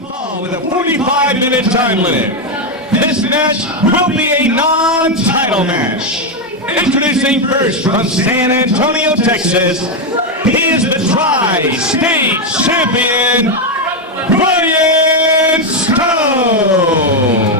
Fall with a 45-minute time limit. This match will be a non-title match. Introducing first from San Antonio, Texas, he is the Tri-State Champion, Bryant Stone.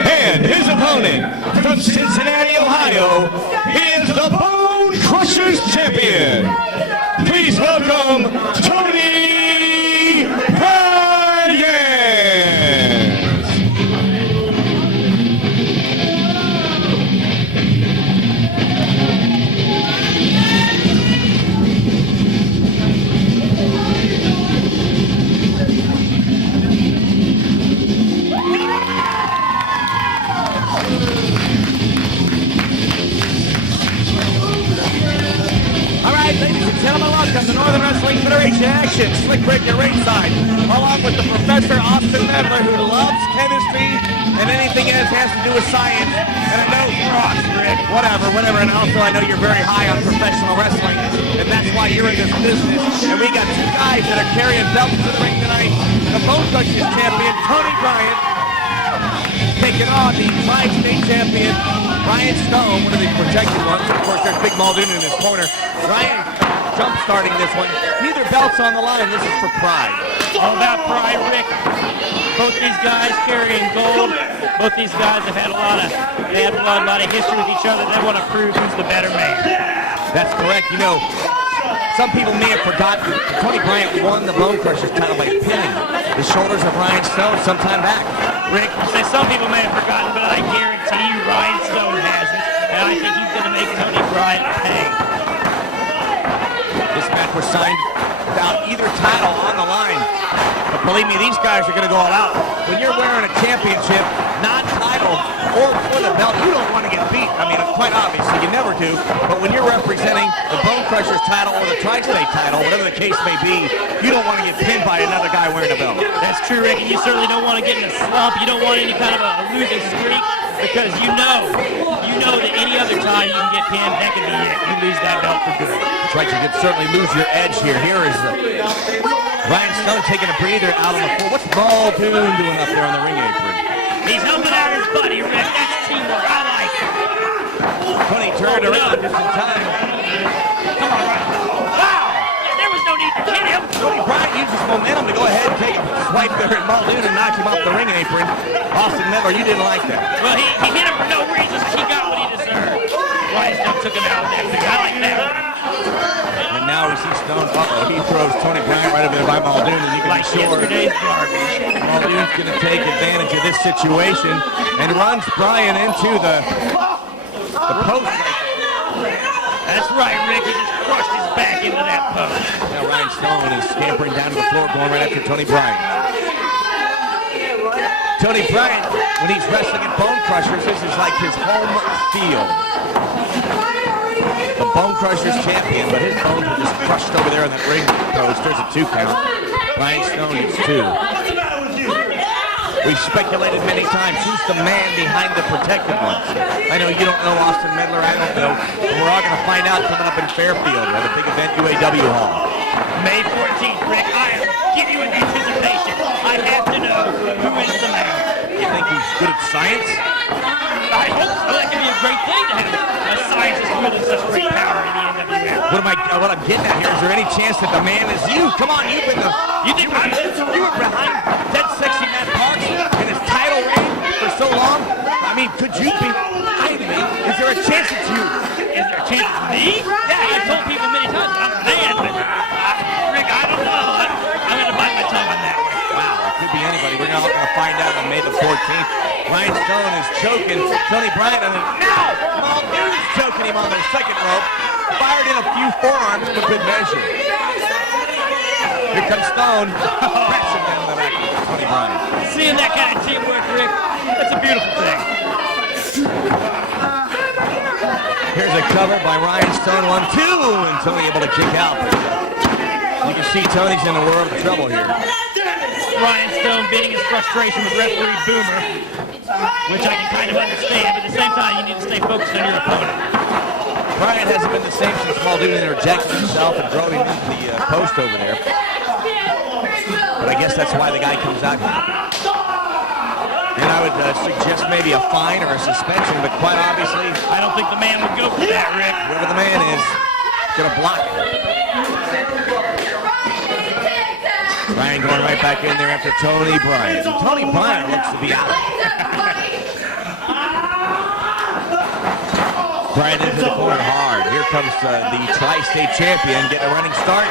And his opponent from Cincinnati, Ohio, is the Bonekrushers champion. Please welcome Tony Bryant. Ladies and gentlemen, welcome to Northern Wrestling Federation action. Slick Rick at ringside, along with the Professor Austin Medler, who loves chemistry and anything that has to do with science. And I know Ross, Rick, whatever. And also I know you're very high on professional wrestling, and that's why you're in this business. And we got two guys that are carrying belts to the ring tonight. The Bonekrushers champion, Tony Bryant, taking on the Tri-State champion, Bryant Stone, one of the projected ones. Of course, there's Big Muldoon in his corner. Ryan jump-starting this one. Neither belt's on the line. This is for pride. All about pride, Rick. Both these guys carrying gold. Both these guys have had a lot of history with each other. They want to prove who's the better man. That's correct. You know, some people may have forgotten Tony Bryant won the Bonekrushers title by pinning the shoulders of Bryant Stone some time back. Rick, you say some people may have forgotten, but I guarantee you Ryan Stone hasn't. And I think he's going to make Tony Bryant pay. This match was signed without either title on the line. But believe me, these guys are going to go all out. When you're wearing a championship, not title or for the belt, you don't want to get beat. I mean, quite obviously, you never do. But when you're representing the Bonekrushers title or the Tri-State title, whatever the case may be, you don't want to get pinned by another guy wearing a belt. That's true, Rick. And you certainly don't want to get in a slump. You don't want any kind of a losing streak, because you know that any other time you can get pinned, that could be it. You lose that belt for good. That's right, you could certainly lose your edge here. Here is Ryan Stone taking a breather out on the floor. What's Muldoon doing up there on the ring apron? He's helping out his buddy, Rick. That's teamwork. I like it. Tony turned around just in time. Come on, Ryan. Wow! There was no need to hit him. Tony Bryant uses momentum to go ahead and take a swipe there at Muldoon and knock him off the ring apron. Austin Medler, you didn't like that. Well, he hit him for no reason. He got what he deserved. Ryan Stone took him out with that thing. I like that. And now we see Stone. He throws Tony Bryant right over there by Muldoon, and you can Like be sure yesterday's garbage. Muldoon's going to take advantage of this situation and runs Bryant into the post. That's right, Rick. He just crushed his back into that post. Now Ryan Stone is scampering down to the floor, going right after Tony Bryant. Tony Bryant, when he's wrestling at Bonekrushers, this is like his home field. The Bonekrushers champion, but his bones were just crushed over there on that ring post. There's a 2 count. Ryan Stone is 2. We've speculated many times who's the man behind the protected ones. I know you don't know Austin Medler, I don't know, but we're all going to find out coming up in Fairfield at a big event, UAW Hall. May 14th, Rick. I am genuine anticipation. I have to know who is the man. You think he's good at science? I hope so. That could be a great thing to have a scientist wielding such great power in the NWF. What I'm getting at here, is there any chance that the man is you? Come on, you were behind Dead Sexy Matt Parks in his title reign for so long. I mean, could you be behind me? Is there a chance it's you? Is there a chance it's me? Yeah, I've told people many times I'm the man, but Rick, I don't know. I'm going to bite my tongue on that one. Wow, it could be anybody. We're all going to find out on May the 14th. Ryan Stone is choking Tony Bryant, and now Muldoon's choking him on the second rope. Fired in a few forearms for good measure. Here comes Stone, crashing down the back of Tony Bryant. Seeing that kind of teamwork, Rick, that's a beautiful thing. Here's a cover by Ryan Stone, 1-2, and Tony able to kick out. You can see Tony's in a world of trouble here. Ryan Stone beating his frustration with referee Boomer, which I can kind of understand, but at the same time, you need to stay focused on your opponent. Bryant hasn't been the same since Muldoon interjected himself and drove him into the post over there. But I guess that's why the guy comes out here. And I would suggest maybe a fine or a suspension, but quite obviously, I don't think the man would go for that, Rick. whoever the man is going to block it. Ryan going right back in there after Tony Bryant. Tony Bryant looks to be out. Bryant into the corner hard. Here comes the Tri-State champion getting a running start.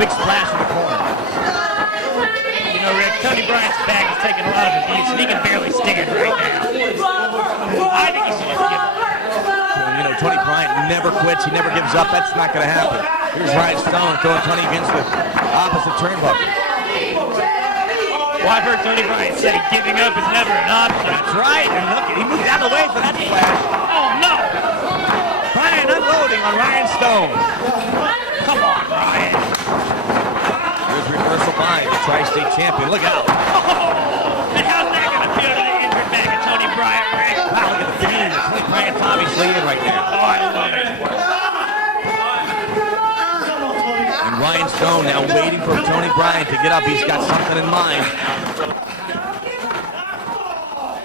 Big splash in the corner. You know, Rick, Tony Bryant's back is taking a lot of abuse, and he can barely stand right now. I think he should just give up. You know, Tony Bryant never quits. He never gives up. That's not going to happen. Here's Ryan Stone throwing Tony against the opposite turnbuckle. Well, I've heard Tony Bryant say giving up is never an option. That's right. And look, he moved out of the way for that splash. Oh, no! Bryant unloading on Ryan Stone. Come on, Ryan. Here's reversal by the Tri-State champion. Look out. Oh, and how's that going to feel to the injured back of Tony Bryant, Rick? Wow, look at the pain. Tony Bryant's obviously in right now. Oh, I love it. And Ryan Stone now waiting for Tony Bryant to get up. He's got something in mind.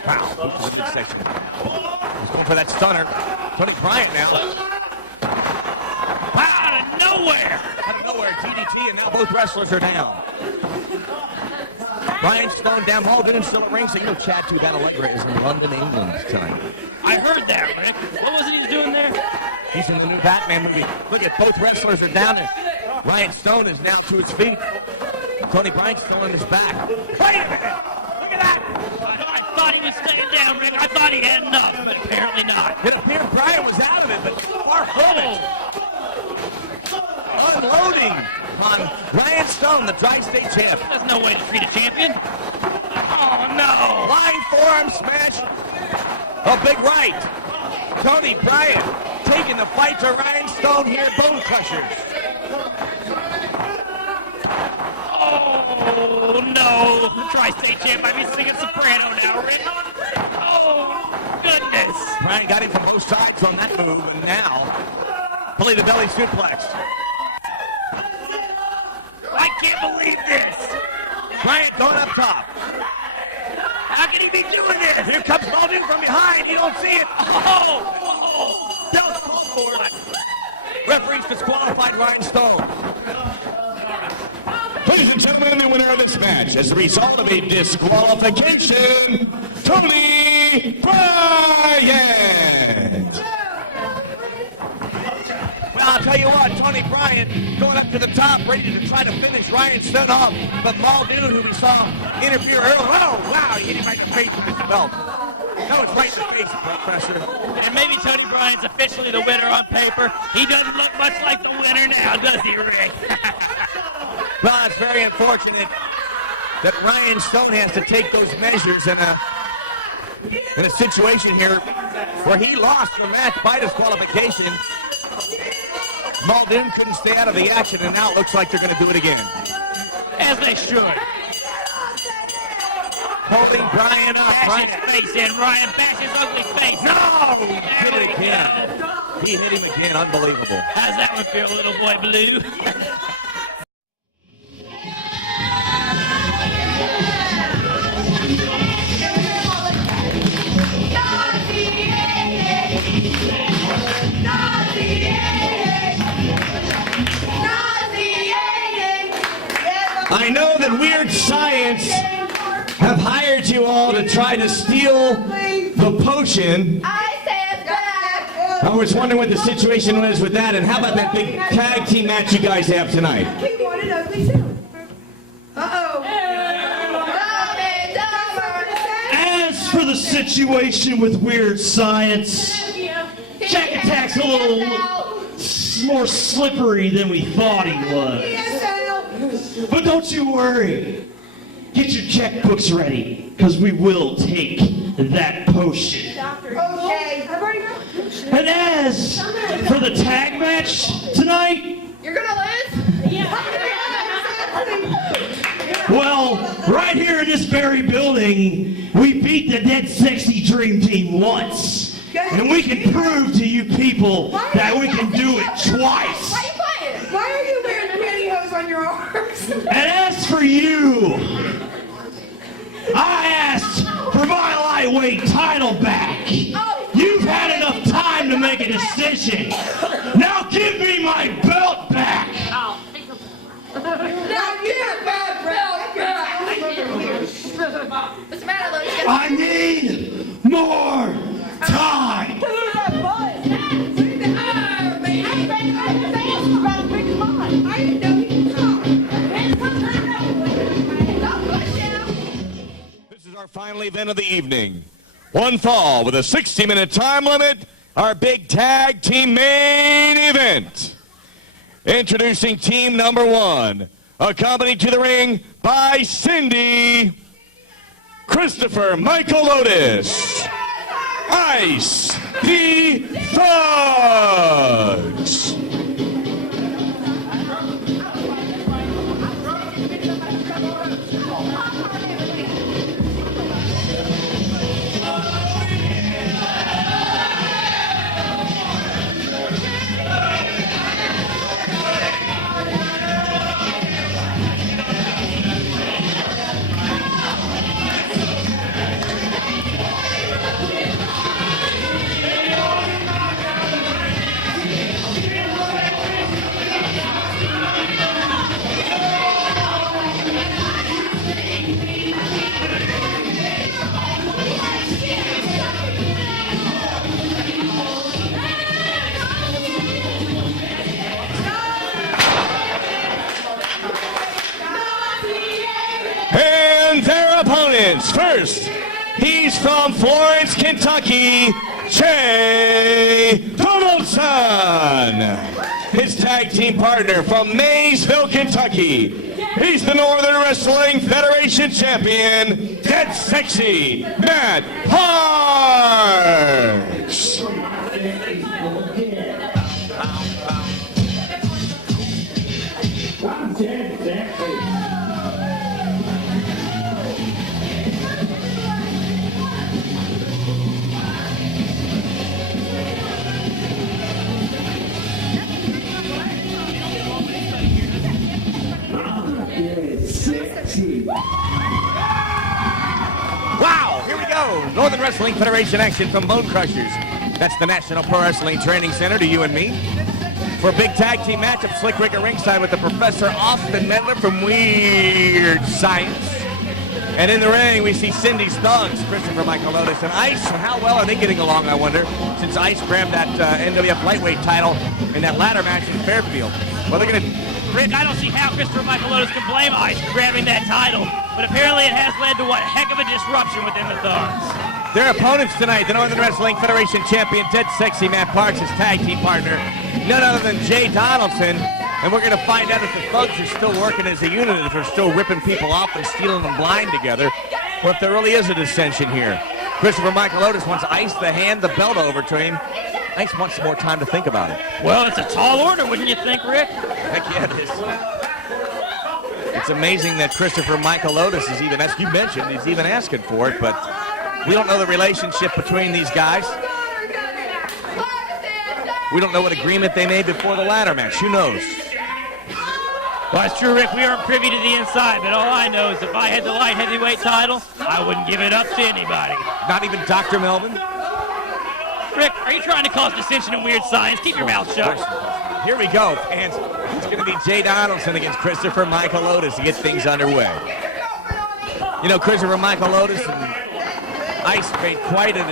Wow, look at the midsection. He's going for that stunner. Tony Bryant now. Wow, out of nowhere. Out of nowhere, DDT, and now both wrestlers are down. Ryan Stone down, Muldoon still at ringside. You know Chad Allegra is in London, England tonight. I heard that, Rick. What was it he was doing there? He's in the new Batman movie. Look at both wrestlers are down there. Ryan Stone is now to his feet. Tony Bryant's still on his back. Wait a minute! Look at that! I thought he was staying down, Rick. I thought he had enough, but apparently not. It appeared Bryant was out of it, but far from it. Unloading on Ryan Stone, the Tri-State champ. There's no way to treat a champion. Oh, no. Flying forearm smash. A big right. Tony Bryant taking the fight to Ryan Stone here, Bonekrushers. Oh, no. The Tri-State champ might be singing soprano now, Rick. Oh, goodness. Bryant got him from both sides on that move, and now belly to belly suplex. I can't believe this. Bryant going up top. How can he be doing this? Here comes Muldoon from behind. You don't see it. Oh, That was called for. Referee's disqualified Ryan Stone. Ladies and gentlemen, the winner of this match as a result of a disqualification, Tony Bryant. Well, I'll tell you what, Tony Bryant going up to the top, ready to try to finish Ryan Stone off. But Muldoon, who we saw interfere earlier, oh, wow, he hit him right in the face with his belt. No, it's right in the face, Professor. and maybe Tony Bryant's officially the winner on paper. He doesn't look much like the winner now, does he, Rick? Well, it's very unfortunate that Ryan Stone has to take those measures in a situation here where he lost the match by disqualification. Muldoon couldn't stay out of the action, and now it looks like they're going to do it again. As they should. Holding Bryant up. Bash his face in. Ryan, bash his ugly face. No! He hit There it we again. go. He hit him again. Unbelievable. How's that one feel, little boy Blue? I know that Weird Science have hired you all to try to steal the potion. I said that. I was wondering what the situation was with that, and how about that big tag team match you guys have tonight? He wanted ugly too. Uh-oh. As for the situation with Weird Science, Jack Attack's a little more slippery than we thought he was. But don't you worry. Get your checkbooks ready, because we will take that potion. Okay. I've already got it. And as for the tag match tonight, You're gonna lose? well, right here in this very building, we beat the Dead Sexy Dream Team once. And we can prove to you people that we can do it twice. Why are you playing? Why are you wearing pantyhose on your arms? And as for you, I asked for my lightweight title back. You've had enough time to make a decision. Now give me my belt back. Now get my belt back. What's the matter, Lucas? I need more time. I didn't know he could talk. This is our final event of the evening. One fall with a 60-minute time limit, our big tag team main event. Introducing team number one, accompanied to the ring by Cindy, Christopher Michael Lotus, Ice the Thugs. And their opponents. First, he's from Florence, Kentucky, Jay Donaldson. His tag team partner from Maysville, Kentucky. He's the Northern Wrestling Federation champion, Dead Sexy Matt Parks. Wow, here we go. Northern Wrestling Federation action from Bonekrushers. That's the National Pro Wrestling Training Center to you and me. For a big tag team matchup, Slick Rick at ringside with the Professor Austin Medler from Weird Science. And in the ring, we see Cindy's Thugs, Christopher Michael Lotus, and Ice. How well are they getting along, I wonder, since Ice grabbed that NWF lightweight title in that ladder match in Fairfield. Well, they're going to... Rick, I don't see how Christopher Michael Lotus can blame Ice for grabbing that title, but apparently it has led to one heck of a disruption within the Thugs. Their opponents tonight, the Northern Wrestling Federation champion, Dead Sexy Matt Parks, his tag team partner, none other than Jay Donaldson. And we're going to find out if the Thugs are still working as a unit, if they're still ripping people off and stealing them blind together, or if there really is a dissension here. Christopher Michael Lotus wants Ice to hand the belt over to him. Ice wants some more time to think about it. Well, it's a tall order, wouldn't you think, Rick? Heck yeah, it is. It's amazing that Christopher Michael Lotus is even, as you mentioned, he's even asking for it, but we don't know the relationship between these guys. We don't know what agreement they made before the ladder match. Who knows? Well, it's true, Rick. We aren't privy to the inside, but all I know is if I had the light heavyweight title, I wouldn't give it up to anybody. Not even Dr. Melvin? Rick, are you trying to cause dissension in Weird Science? Keep your mouth shut. Here we go, fans. It's going to be Jay Donaldson against Christopher Michael Otis to get things underway. You know, Christopher Michael Otis and Ice made quite a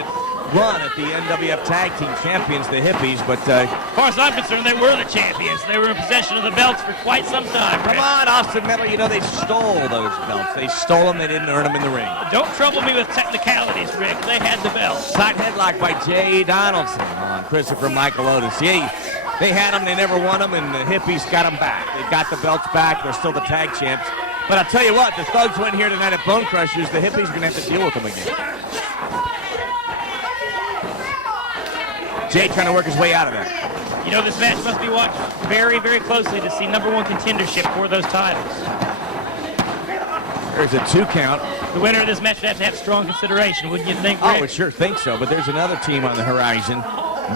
run at the NWF Tag Team Champions, the Hippies, but As far as I'm concerned, they were the champions. They were in possession of the belts for quite some time. come on, Austin Metal, you know they stole those belts. They stole them, they didn't earn them in the ring. Don't trouble me with technicalities, Rick. They had the belts. Side headlock by Jay Donaldson on Christopher Michael Otis. Yeah, they had them, they never won them, and the Hippies got them back. They got the belts back, they're still the tag champs. But I'll tell you what, the Thugs win here tonight at Bonekrushers, the Hippies are going to have to deal with them again. Jay trying to work his way out of that. You know, this match must be watched very, very closely to see #1 contendership for those titles. There's a 2 count. The winner of this match would have to have strong consideration, wouldn't you think, Rick? I would sure think so, but there's another team on the horizon,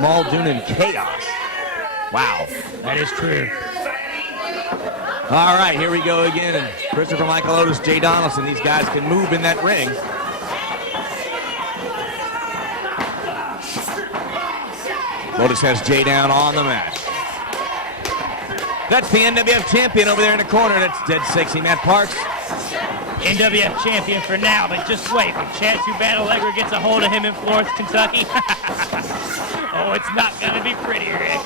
Muldoon and Chaos. Wow. That is true. All right, here we go again, and Christopher Michael Otis, Jay Donaldson, these guys can move in that ring. Otis has Jay down on the mat. That's the NWF champion over there in the corner. That's Dead Sexy Matt Parks. NWF champion for now, but just wait. When Chad 2 Bad Allegra gets a hold of him in Florence, Kentucky, oh, it's not going to be pretty, Rick.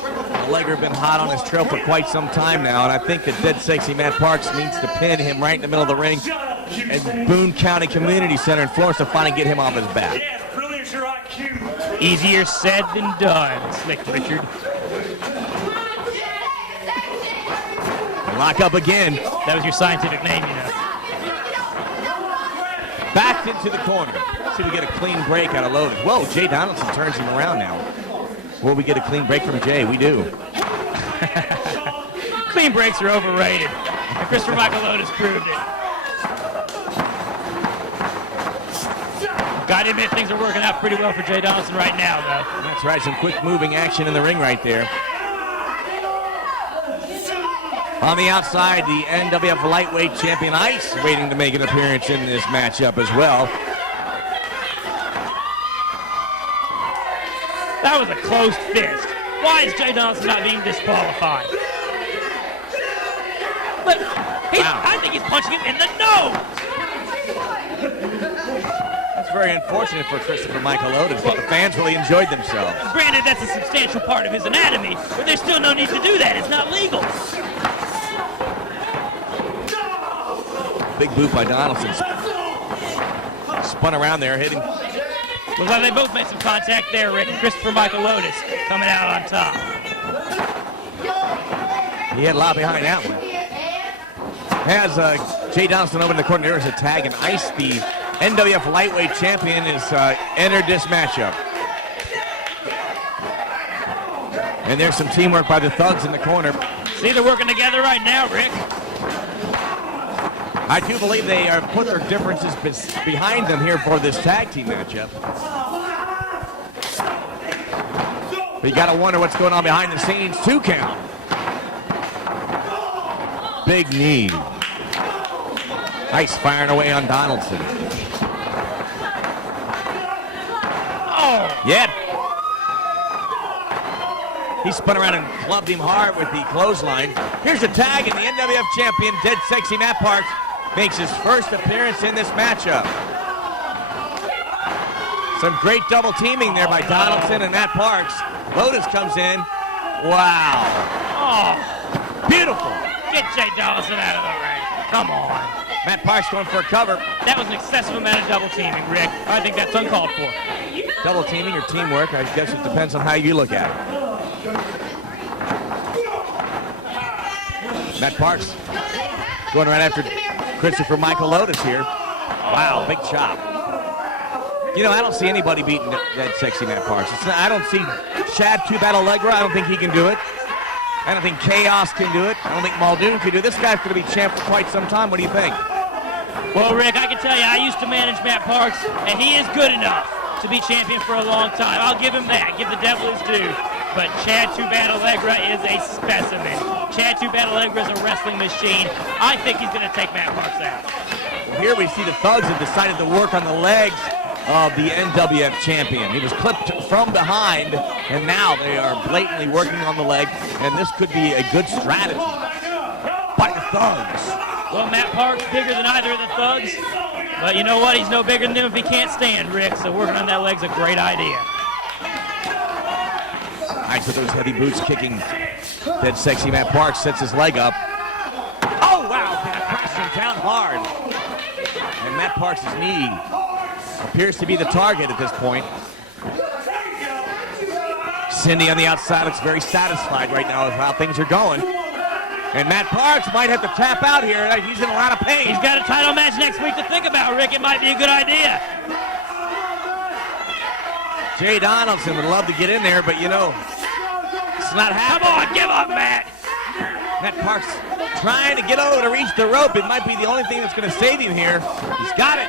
Allegra been hot on his trail for quite some time now, and I think that Dead Sexy Matt Parks needs to pin him right in the middle of the ring at Boone County Community Center in Florence to finally get him off his back. Easier said than done, Slick Richard. Lock up again. That was your scientific name, you know. Backed into the corner. See if we get a clean break out of Lotus. Whoa, Jay Donaldson turns him around now. Will we get a clean break from Jay? We do. Clean breaks are overrated. And Christopher Michael Otis proved it. Gotta admit, things are working out pretty well for Jay Donaldson right now, though. That's right, some quick moving action in the ring right there. On the outside, the NWF lightweight champion Ice waiting to make an appearance in this matchup as well. That was a closed fist. Why is Jay Donaldson not being disqualified? But I think he's punching him in the nose. That's very unfortunate for Christopher Michael Otis, but the fans really enjoyed themselves. Granted, that's a substantial part of his anatomy, but there's still no need to do that. It's not legal. Big boot by Donaldson. Spun around there, hitting. Looks like they both made some contact there, Rick. Christopher Michael Otis coming out on top. He had a lot behind that one. Has Jay Donaldson over in the corner. There is a tag, and Ice, the NWF lightweight champion, is entered this matchup. And there's some teamwork by the Thugs in the corner. See, they're working together right now, Rick. I do believe they put their differences behind them here for this tag team matchup. But you gotta wonder what's going on behind the scenes. 2 count. Big knee. Ice firing away on Donaldson. Oh! Yep. He spun around and clubbed him hard with the clothesline. Here's a tag, and the NWF champion, Dead Sexy Matt Parks, makes his first appearance in this matchup. Some great double teaming there by Donaldson and Matt Parks. Lotus comes in. Wow. Oh! Beautiful. Get Jay Donaldson out of the ring. Come on. Matt Parks going for a cover. That was an excessive amount of double teaming, Rick. I think that's uncalled for. Double teaming or teamwork, I guess it depends on how you look at it. Matt Parks going right after Christopher Michael Lotus here. Wow, big chop. You know, I don't see anybody beating that Sexy Matt Parks. I don't see Chad 2 Bad Allegra. I don't think he can do it. I don't think Chaos can do it. I don't think Muldoon can do it. This guy's going to be champ for quite some time. What do you think? Well, Rick, I can tell you, I used to manage Matt Parks, and he is good enough to be champion for a long time. I'll give him that. Give the devil his due. But Chad 2 Bad Allegra is a specimen. Chad 2 Bad Allegra is a wrestling machine. I think he's going to take Matt Parks out. Well, here we see the Thugs have decided to work on the legs of the NWF champion. He was clipped from behind, and now they are blatantly working on the leg, and this could be a good strategy by the Thugs. Well, Matt Park's bigger than either of the Thugs, but you know what? He's no bigger than them if he can't stand, Rick, so working on that leg's a great idea. Nice with those heavy boots kicking. Dead Sexy Matt Park sets his leg up. Oh, wow, that pressure down hard. And Matt Parks' knee appears to be the target at this point. Cindy on the outside looks very satisfied right now with how things are going. And Matt Parks might have to tap out here. He's in a lot of pain. He's got a title match next week to think about, Rick. It might be a good idea. Jay Donaldson would love to get in there, but you know, it's not happening. Come on, give up, Matt. Matt Parks trying to get over to reach the rope. It might be the only thing that's going to save him here. He's got it.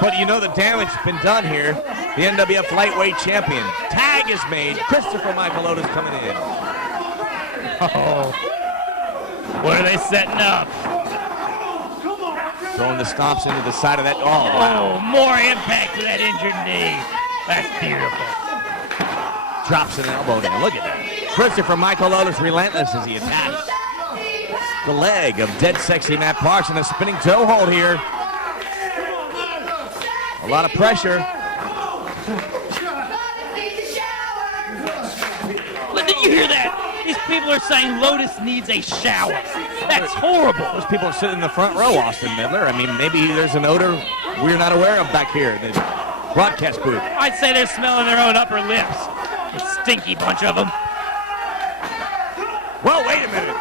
But you know the damage has been done here. The NWF lightweight champion. Tag is made. Christopher Michaelotis coming in. Oh, what are they setting up? Throwing the stomps into the side of that. Oh, wow. Oh, more impact to that injured knee. That's beautiful. Drops an elbow down. Look at that. Christopher Michaelotis relentless as he attacks the leg of Dead Sexy Matt Parks and a spinning toe hold here. A lot of pressure. Did you hear that? These people are saying Lotus needs a shower. That's horrible. Those people are sitting in the front row, Austin Midler. I mean, maybe there's an odor we're not aware of back here in the broadcast booth. I'd say they're smelling their own upper lips. A stinky bunch of them. Well, wait a minute.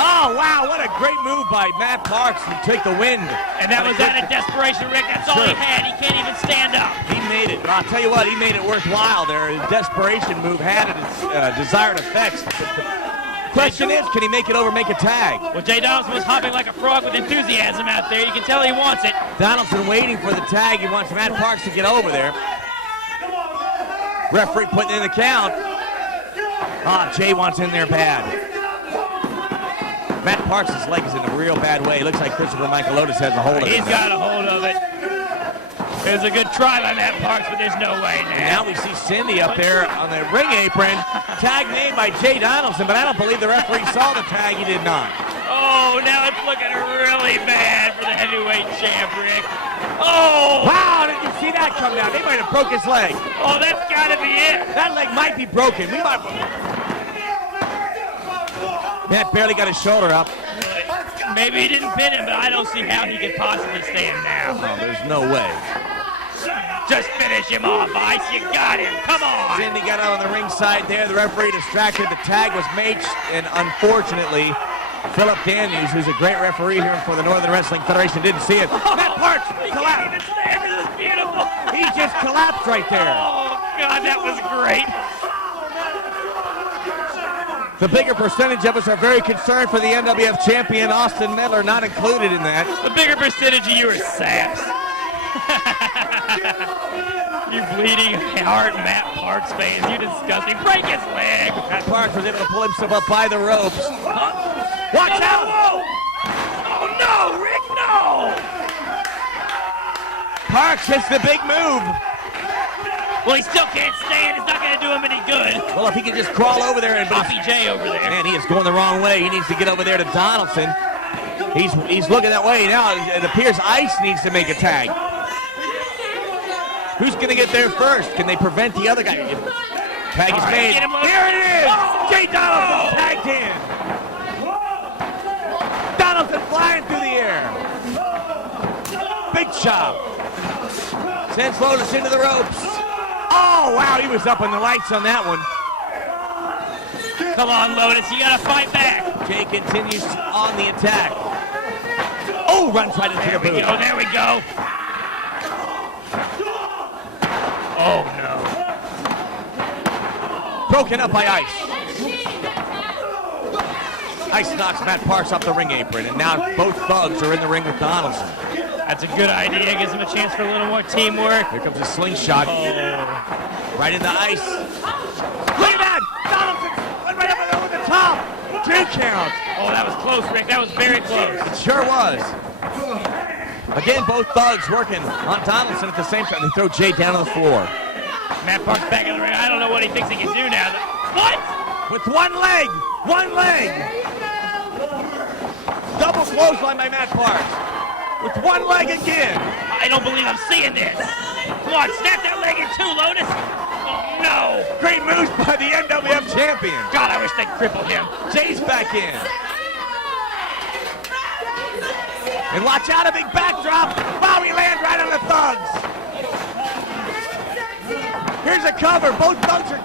Oh, wow, what a great move by Matt Parks to take the wind. And that was out of desperation, Rick. That's all he had. He can't even stand up. He made it. I'll tell you what, he made it worthwhile there. His desperation move had its desired effects. The question is, can he make it over, make a tag? Well, Jay Donaldson was hopping like a frog with enthusiasm out there. You can tell he wants it. Donaldson waiting for the tag. He wants Matt Parks to get over there. Referee putting in the count. Ah, Jay wants in there bad. Matt Parks' leg is in a real bad way. It looks like Christopher Michaelotis has a hold of it. He's got a hold of it. It was a good try by Matt Parks, but there's no way now. Now we see Cindy up there on the ring apron. Tag made by Jay Donaldson, but I don't believe the referee saw the tag. He did not. Oh, now it's looking really bad for the heavyweight champ, Rick. Oh! Wow, did you see that come down? They might have broke his leg. Oh, that's got to be it. That leg might be broken. We might... Matt barely got his shoulder up. Maybe he didn't pin him, but I don't see how he could possibly stand now. Oh, there's no way. Just finish him off, Ice. You got him. Come on. Cindy got out on the ringside there. The referee distracted. The tag was made, and unfortunately, Philip Daniels, who's a great referee here for the Northern Wrestling Federation, didn't see it. Matt Parks collapsed. This is beautiful. He just collapsed right there. Oh, God, that was great. The bigger percentage of us are very concerned for the NWF champion, Austin Midler, not included in that. The bigger percentage of you are saps. You bleeding heart Matt Parks fans. You disgusting. Break his leg. Matt Parks was able to pull himself up by the ropes. Watch out! Whoa. Oh, no, Rick, no. Parks hits the big move. Well, he still can't stand. It's not going to do him any good. Well, if he could just crawl over there and... Poppy J over there. Man, he is going the wrong way. He needs to get over there to Donaldson. He's looking that way now. It appears Ice needs to make a tag. Who's going to get there first? Can they prevent the other guy? Tag is made. Here it is! Oh! Jay Donaldson tagged in. Donaldson flying through the air. Big chop. Sends Lotus into the ropes. Oh, wow, he was up in the lights on that one. Come on, Lotus, you gotta fight back. Jay continues on the attack. Oh, runs right into the boot. Oh, there we go. Oh, no. Broken up by Ice. Ice knocks Matt Parks off the ring apron, and now both Thugs are in the ring with Donaldson. That's a good idea. Gives him a chance for a little more teamwork. Here comes a slingshot. Oh. Right in the ice. Look at that! Donaldson went right up over the top. 2 count. Oh, that was close, Rick. That was very close. It sure was. Again, both thugs working on Donaldson at the same time. They throw Jay down on the floor. Matt Parks back in the ring. I don't know what he thinks he can do now. What? With one leg. One leg. Double clothesline by Matt Parks. With one leg again. I don't believe I'm seeing this. Come on, snap that leg in two, Lotus. Oh, no. Great moves by the NWF champion. God, I wish they'd cripple him. Jay's back in. And watch out, a big backdrop. Wow, he lands right on the thugs. Here's a cover. Both thugs are...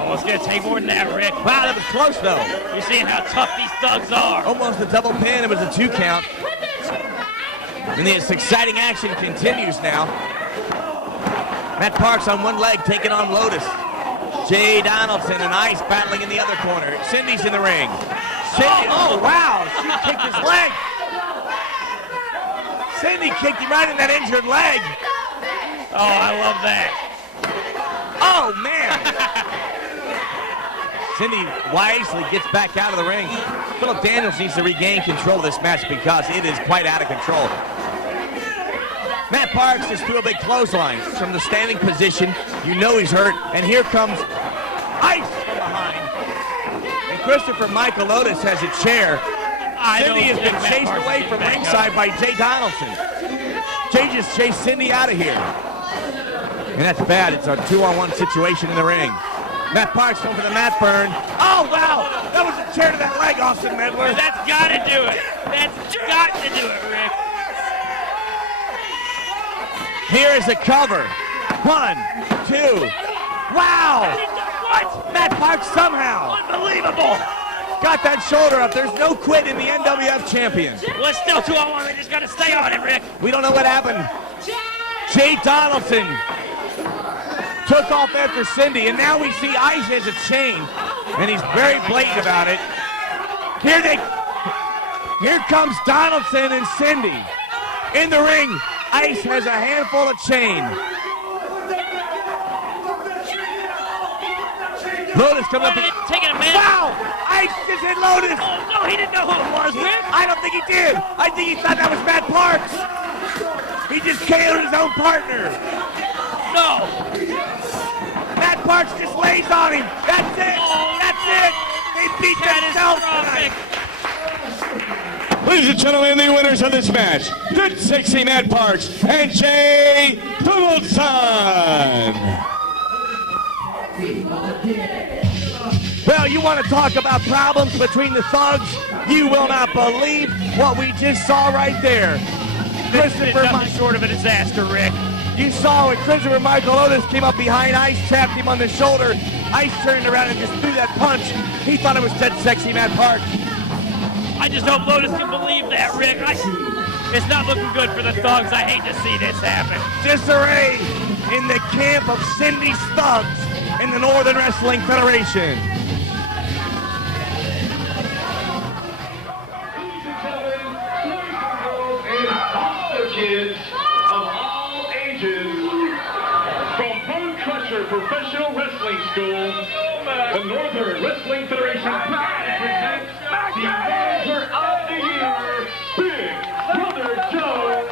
Oh, it's going to take more than that, Rick. Wow, that was close, though. You're seeing how tough these thugs are. Almost a double pin. It was a 2 count. And this exciting action continues now. Matt Parks on one leg taking on Lotus. Jay Donaldson and Ice battling in the other corner. Cindy's in the ring. Cindy, oh wow, she kicked his leg. Cindy kicked him right in that injured leg. Oh, I love that. Oh man. Cindy wisely gets back out of the ring. Philip Daniels needs to regain control of this match because it is quite out of control. Matt Parks just threw a big clothesline from the standing position. You know he's hurt. And here comes Ice from behind. And Christopher Michael Lotus has a chair. Cindy has been chased away from ringside by Jay Donaldson. Jay just chased Cindy out of here. And that's bad. It's a 2-on-1 situation in the ring. Matt Parks going for the mat burn. Oh, wow. That was a chair to that leg, Austin Medler. That's got to do it. That's got to do it, Rick. Here is a cover. 1, 2. Wow. What? Matt Parks somehow Unbelievable. got that shoulder up. There's no quit in the NWF champion. Well, it's still 2-on-1. They just got to stay on it, Rick. We don't know what happened. Jay Donaldson took off after Cindy, and now we see Ice has a chain, and he's very blatant about it. Here comes Donaldson and Cindy. In the ring, Ice has a handful of chain. Lotus coming up. Taking a minute. Wow! Ice just hit Lotus. Oh, no, he didn't know who it was, Rick. I don't think he did. I think he thought that was Matt Parks. He just KO'd his own partner. No. Matt Parks just lays on him. That's it. Oh, That's it. They beat themselves tonight. Ladies and gentlemen, the winners of this match, Good Sexy Matt Parks and Jay Donaldson. Well, you want to talk about problems between the thugs? You will not believe what we just saw right there. This is nothing short of a disaster, Rick. You saw when Christopher Michael Otis came up behind Ice, tapped him on the shoulder. Ice turned around and just threw that punch. He thought it was Dead Sexy Matt Parks. I just hope Lotus can believe that, Rick. It's not looking good for the thugs. I hate to see this happen. Disarray in the camp of Cindy's thugs in the Northern Wrestling Federation. Kids of all ages from Bonekrushers Professional Wrestling School, the Northern Wrestling Federation proudly presents the Manager of the Year, Big Brother Joe.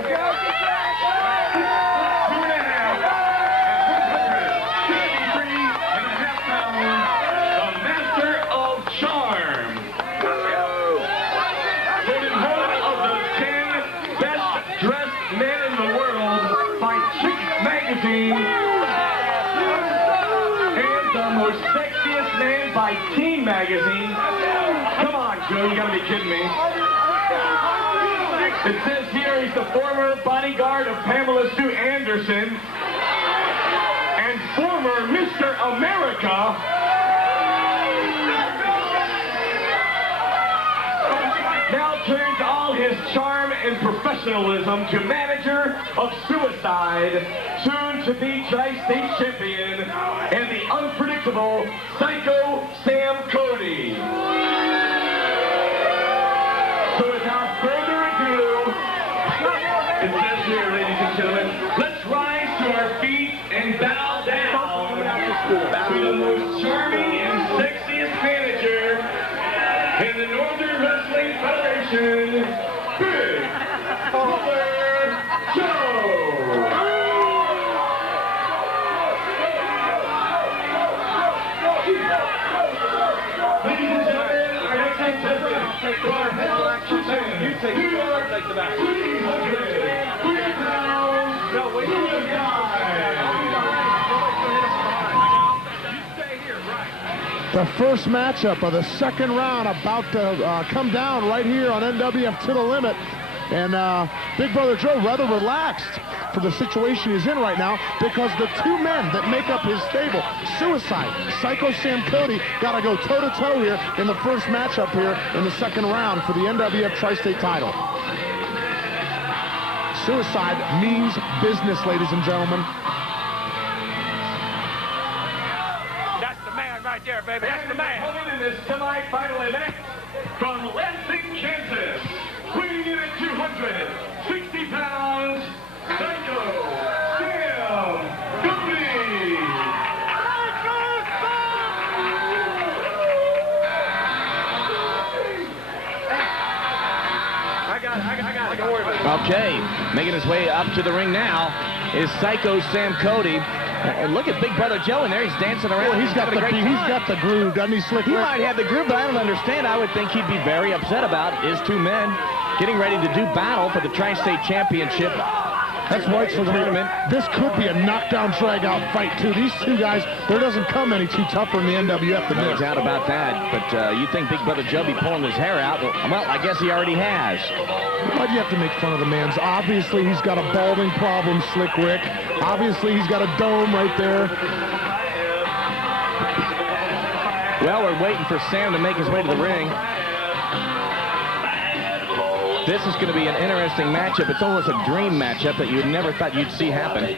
2.5 pounds, the Master of Charm. Voted one of the 10 best dressed men in the world by Chick Magazine, and the most sexiest man by Teen Magazine. Come on, Joe, you gotta be kidding me. It says here he's the former bodyguard of Pamela Sue Anderson and former Mr. America. Now turns all his charm and professionalism to manager of Suicide, soon to be Tri-State champion, and the unpredictable Psycho Sam Cody. So without further ado, it says here, ladies and gentlemen, let's rise to our feet and bow down to the most charming and sexiest manager in the Northern Wrestling Federation, Big Robert Joe. Ladies and gentlemen, our next contestant from Washington, New York, 300 pounds, the guy. The first matchup of the second round about to come down right here on NWF To The Limit. And Big Brother Joe rather relaxed for the situation he's in right now, because the two men that make up his stable, Suicide, Psycho Sam Cody, got to go toe-to-toe here in the first matchup here in the second round for the NWF Tri-State title. Suicide means business, ladies and gentlemen. That's the man right there, baby. That's the man. Coming in this semi-final event from Lansing, Kansas, weighing in at 260 pounds, Psycho Sam Cody. I got it. Don't worry about it. Okay, making his way up to the ring now is Psycho Sam Cody. And look at Big Brother Joe in there. He's dancing around. Well, he's got the groove, doesn't he, Slick He Rick? might have the groove, but I don't understand. I would think he'd be very upset about his two men getting ready to do battle for the Tri-State Championship. That's right, so tournament. This could be a knockdown, drag-out fight, too. These two guys, there doesn't come any two tougher in the NWF than No this. doubt about that. But you think Big Brother Joe be pulling his hair out? Well, I guess he already has. Why'd you have to make fun of the man? Obviously, he's got a balding problem, Slick Rick. Obviously, he's got a dome right there. Well, we're waiting for Sam to make his way to the ring. This is going to be an interesting matchup. It's almost a dream matchup that you never thought you'd see happen.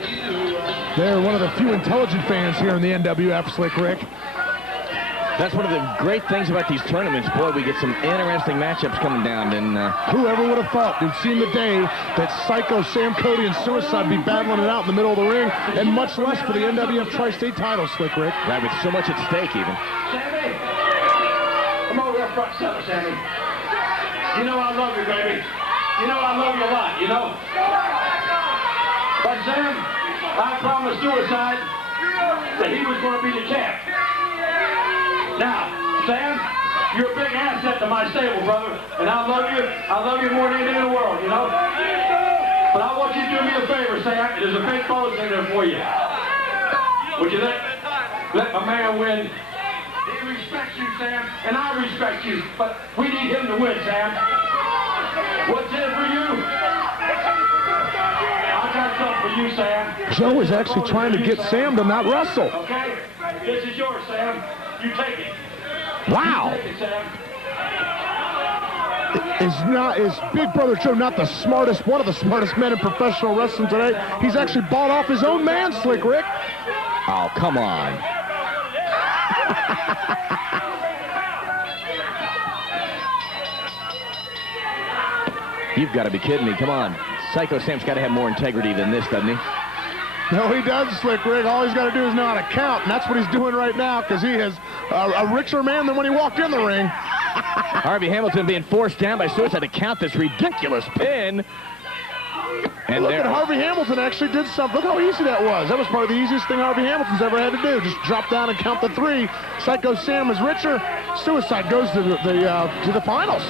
They're one of the few intelligent fans here in the NWF, Slick Rick. That's one of the great things about these tournaments. Boy, we get some interesting matchups coming down. And whoever would have thought we'd seen the day that Psycho Sam Cody and Suicide be battling it out in the middle of the ring, and much less for the NWF Tri-State title, Slick Rick. Right, with so much at stake, even. Sammy, come over here front center, Sammy. You know I love you, baby. You know I love you a lot, you know? But Sam, I promised Suicide that he was going to be the champ. Now, Sam, you're a big asset to my stable, brother, and I love you. I love you more than anything in the world, you know? But I want you to do me a favor, Sam. There's a big bonus in there for you. Would you let my man win? He respects you, Sam, and I respect you, but we need him to win, Sam. What's in it for you? I got something for you, Sam. Joe is actually trying to get Sam to not wrestle. Okay? This is yours, Sam. You take it. Wow. You take it, Sam. Is Big Brother Joe not the smartest, one of the smartest men in professional wrestling today? He's actually bought off his own man, Slick Rick. Oh, come on. You've got to be kidding me. Come on. Psycho Sam's got to have more integrity than this, doesn't he? No, he does, Slick Rick. All he's got to do is know how to count, and that's what he's doing right now, because he is a richer man than when he walked in the ring. Harvey Hamilton being forced down by Suicide to count this ridiculous pin. And look at Harvey Hamilton actually did something. Look how easy that was. That was probably the easiest thing Harvey Hamilton's ever had to do. Just drop down and count the three. Psycho Sam is richer. Suicide goes to the finals.